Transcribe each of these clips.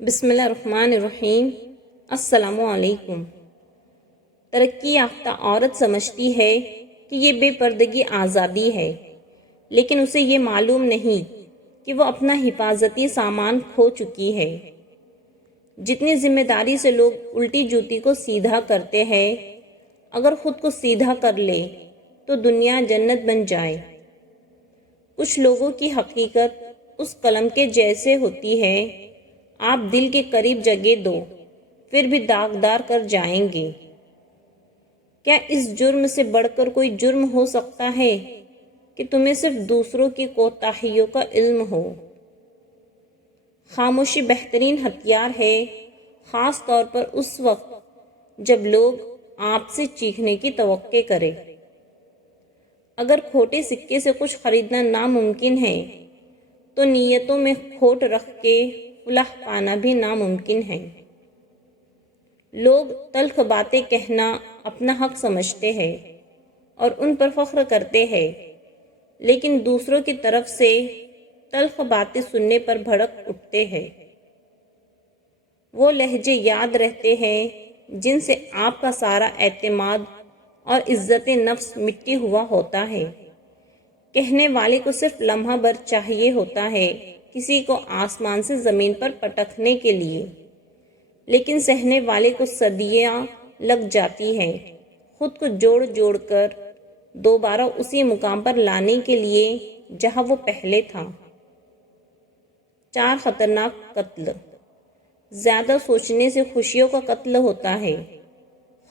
بسم اللہ الرحمن الرحیم۔ السلام علیکم۔ ترقی یافتہ عورت سمجھتی ہے کہ یہ بے پردگی آزادی ہے، لیکن اسے یہ معلوم نہیں کہ وہ اپنا حفاظتی سامان کھو چکی ہے۔ جتنی ذمہ داری سے لوگ الٹی جوتی کو سیدھا کرتے ہیں، اگر خود کو سیدھا کر لے تو دنیا جنت بن جائے۔ کچھ لوگوں کی حقیقت اس قلم کے جیسے ہوتی ہے، آپ دل کے قریب جگہ دو پھر بھی داغدار کر جائیں گے۔ کیا اس جرم سے بڑھ کر کوئی جرم ہو سکتا ہے کہ تمہیں صرف دوسروں کی کوتاہیوں کا علم ہو؟ خاموشی بہترین ہتھیار ہے، خاص طور پر اس وقت جب لوگ آپ سے چیخنے کی توقع کریں۔ اگر کھوٹے سکے سے کچھ خریدنا ناممکن ہے تو نیتوں میں کھوٹ رکھ کے فلاح پانا بھی ناممکن ہے۔ لوگ تلخ باتیں کہنا اپنا حق سمجھتے ہیں اور ان پر فخر کرتے ہیں، لیکن دوسروں کی طرف سے تلخ باتیں سننے پر بھڑک اٹھتے ہیں۔ وہ لہجے یاد رہتے ہیں جن سے آپ کا سارا اعتماد اور عزت نفس مٹی ہوا ہوتا ہے۔ کہنے والے کو صرف لمحہ بھر چاہیے ہوتا ہے کسی کو آسمان سے زمین پر پٹکنے کے لیے، لیکن سہنے والے کو صدیاں لگ جاتی ہیں خود کو جوڑ جوڑ کر دوبارہ اسی مقام پر لانے کے لیے جہاں وہ پہلے تھا۔ 4 خطرناک قتل۔ زیادہ سوچنے سے خوشیوں کا قتل ہوتا ہے،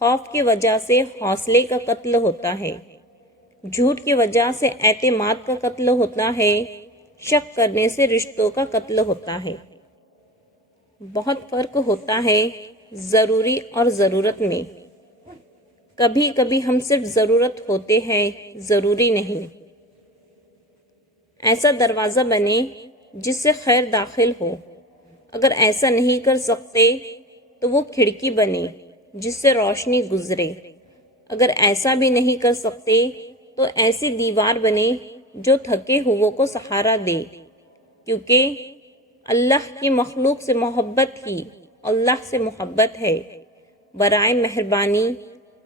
خوف کی وجہ سے حوصلے کا قتل ہوتا ہے، جھوٹ کی وجہ سے اعتماد کا قتل ہوتا ہے، شک کرنے سے رشتوں کا قتل ہوتا ہے۔ بہت فرق ہوتا ہے ضروری اور ضرورت میں۔ کبھی کبھی ہم صرف ضرورت ہوتے ہیں، ضروری نہیں۔ ایسا دروازہ بنے جس سے خیر داخل ہو۔ اگر ایسا نہیں کر سکتے تو وہ کھڑکی بنے جس سے روشنی گزرے۔ اگر ایسا بھی نہیں کر سکتے تو ایسی دیوار بنے جو تھکے ہوئوں کو سہارا دے، کیونکہ اللہ کی مخلوق سے محبت ہی اللہ سے محبت ہے۔ برائے مہربانی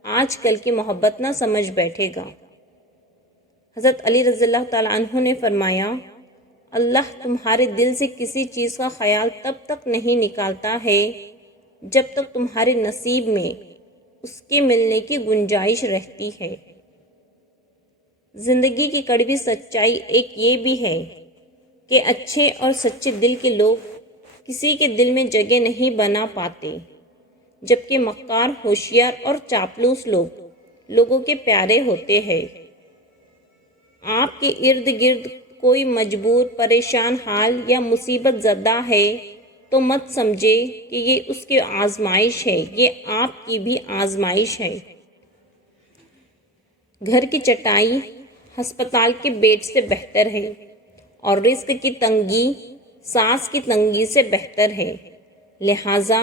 آج کل کی محبت نہ سمجھ بیٹھے گا۔ حضرت علی رضی اللہ تعالیٰ عنہ نے فرمایا، اللہ تمہارے دل سے کسی چیز کا خیال تب تک نہیں نکالتا ہے جب تک تمہارے نصیب میں اس کے ملنے کی گنجائش رہتی ہے۔ زندگی کی کڑوی سچائی ایک یہ بھی ہے کہ اچھے اور سچے دل کے لوگ کسی کے دل میں جگہ نہیں بنا پاتے، جبکہ مکار، ہوشیار اور چاپلوس لوگ لوگوں کے پیارے ہوتے ہیں۔ آپ کے ارد گرد کوئی مجبور، پریشان حال یا مصیبت زدہ ہے تو مت سمجھے کہ یہ اس کی آزمائش ہے، یہ آپ کی بھی آزمائش ہے۔ گھر کی چٹائی ہسپتال کے بیڈ سے بہتر ہے اور رزق کی تنگی سانس کی تنگی سے بہتر ہے، لہٰذا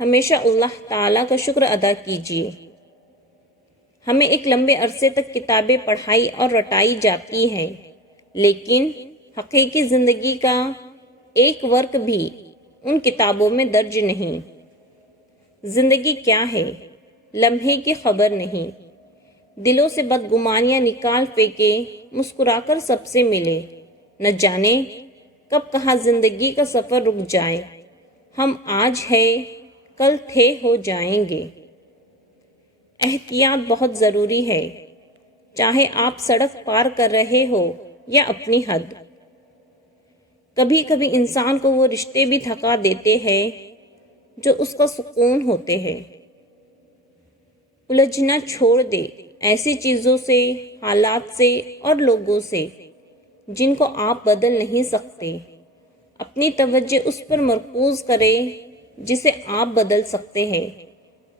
ہمیشہ اللہ تعالیٰ کا شکر ادا کیجیے۔ ہمیں ایک لمبے عرصے تک کتابیں پڑھائی اور رٹائی جاتی ہیں، لیکن حقیقی زندگی کا ایک ورق بھی ان کتابوں میں درج نہیں۔ زندگی کیا ہے؟ لمحے کی خبر نہیں۔ دلوں سے بدگمانیاں نکال پھینکے، مسکرا کر سب سے ملے، نہ جانے کب کہاں زندگی کا سفر رک جائے۔ ہم آج ہے، کل تھے ہو جائیں گے۔ احتیاط بہت ضروری ہے، چاہے آپ سڑک پار کر رہے ہو یا اپنی حد۔ کبھی کبھی انسان کو وہ رشتے بھی تھکا دیتے ہیں جو اس کا سکون ہوتے ہیں۔ الجھنا چھوڑ دے ایسی چیزوں سے، حالات سے اور لوگوں سے جن کو آپ بدل نہیں سکتے۔ اپنی توجہ اس پر مرکوز کریں جسے آپ بدل سکتے ہیں،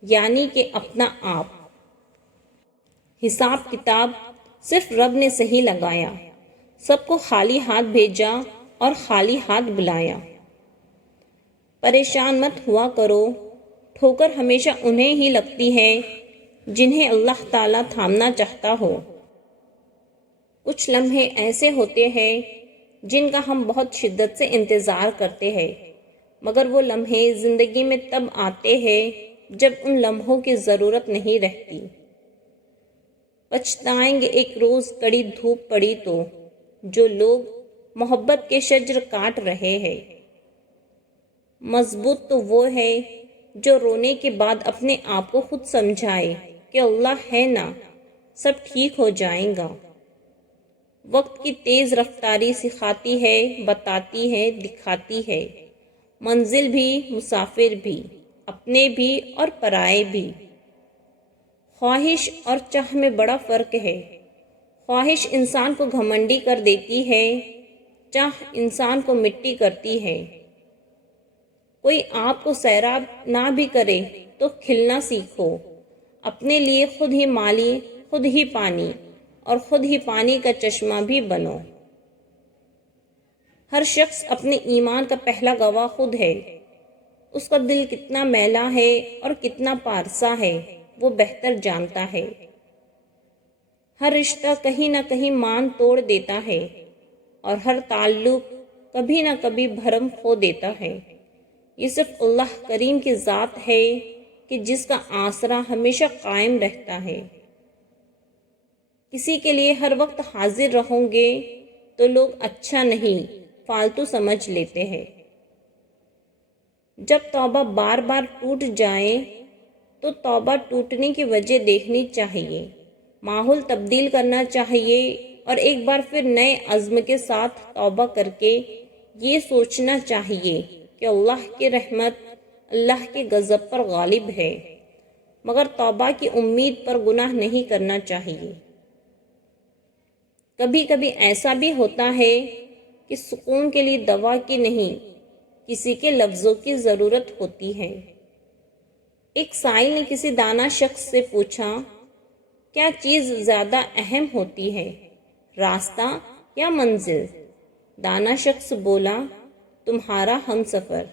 یعنی کہ اپنا آپ۔ حساب کتاب صرف رب نے صحیح لگایا، سب کو خالی ہاتھ بھیجا اور خالی ہاتھ بلایا۔ پریشان مت ہوا کرو، ٹھوکر ہمیشہ انہیں ہی لگتی ہے جنہیں اللہ تعالیٰ تھامنا چاہتا ہو۔ کچھ لمحے ایسے ہوتے ہیں جن کا ہم بہت شدت سے انتظار کرتے ہیں، مگر وہ لمحے زندگی میں تب آتے ہیں جب ان لمحوں کی ضرورت نہیں رہتی۔ پچھتائیں گے ایک روز کڑی دھوپ پڑی تو، جو لوگ محبت کے شجر کاٹ رہے ہیں۔ مضبوط تو وہ ہے جو رونے کے بعد اپنے آپ کو خود سمجھائے کہ اللہ ہے نا، سب ٹھیک ہو جائے گا۔ وقت کی تیز رفتاری سکھاتی ہے، بتاتی ہے، دکھاتی ہے، منزل بھی، مسافر بھی، اپنے بھی اور پرائے بھی۔ خواہش اور چاہ میں بڑا فرق ہے۔ خواہش انسان کو گھمنڈی کر دیتی ہے، چاہ انسان کو مٹی کرتی ہے۔ کوئی آپ کو سیراب نہ بھی کرے تو کھلنا سیکھو، اپنے لیے خود ہی مالی، خود ہی پانی اور خود ہی پانی کا چشمہ بھی بنو۔ ہر شخص اپنے ایمان کا پہلا گواہ خود ہے۔ اس کا دل کتنا میلا ہے اور کتنا پارسا ہے، وہ بہتر جانتا ہے۔ ہر رشتہ کہیں نہ کہیں مان توڑ دیتا ہے اور ہر تعلق کبھی نہ کبھی بھرم کھو دیتا ہے۔ یہ صرف اللہ کریم کی ذات ہے کہ جس کا آسرا ہمیشہ قائم رہتا ہے۔ کسی کے لیے ہر وقت حاضر رہو گے تو لوگ اچھا نہیں، فالتو سمجھ لیتے ہیں۔ جب توبہ بار بار ٹوٹ جائے تو توبہ ٹوٹنے کی وجہ دیکھنی چاہیے، ماحول تبدیل کرنا چاہیے اور ایک بار پھر نئے عزم کے ساتھ توبہ کر کے یہ سوچنا چاہیے کہ اللہ کی رحمت اللہ کے غضب پر غالب ہے، مگر توبہ کی امید پر گناہ نہیں کرنا چاہیے۔ کبھی کبھی ایسا بھی ہوتا ہے کہ سکون کے لیے دوا کی نہیں، کسی کے لفظوں کی ضرورت ہوتی ہے۔ ایک سائل نے کسی دانا شخص سے پوچھا، کیا چیز زیادہ اہم ہوتی ہے، راستہ یا منزل؟ دانا شخص بولا، تمہارا ہم سفر۔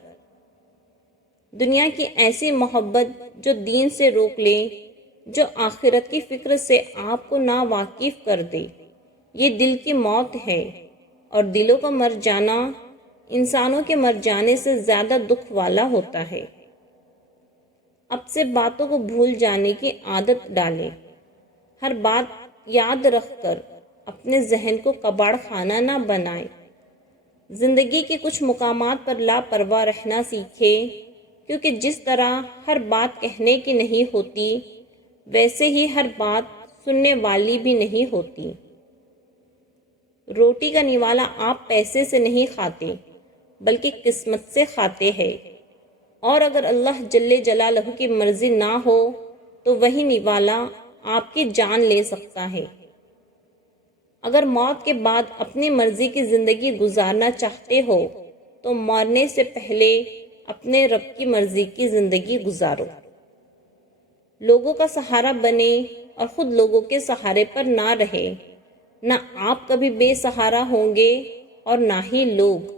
دنیا کی ایسی محبت جو دین سے روک لے، جو آخرت کی فکر سے آپ کو نا واقف کر دے، یہ دل کی موت ہے، اور دلوں کا مر جانا انسانوں کے مر جانے سے زیادہ دکھ والا ہوتا ہے۔ اب سے باتوں کو بھول جانے کی عادت ڈالیں، ہر بات یاد رکھ کر اپنے ذہن کو کباڑ خانہ نہ بنائیں۔ زندگی کے کچھ مقامات پر لاپرواہ رہنا سیکھیں، کیونکہ جس طرح ہر بات کہنے کی نہیں ہوتی، ویسے ہی ہر بات سننے والی بھی نہیں ہوتی۔ روٹی کا نوالا آپ پیسے سے نہیں کھاتے بلکہ قسمت سے کھاتے ہیں، اور اگر اللہ جل جلالہ کی مرضی نہ ہو تو وہی نوالا آپ کی جان لے سکتا ہے۔ اگر موت کے بعد اپنی مرضی کی زندگی گزارنا چاہتے ہو تو مرنے سے پہلے اپنے رب کی مرضی کی زندگی گزارو۔ لوگوں کا سہارا بنے اور خود لوگوں کے سہارے پر نہ رہے، نہ آپ کبھی بے سہارا ہوں گے اور نہ ہی لوگ۔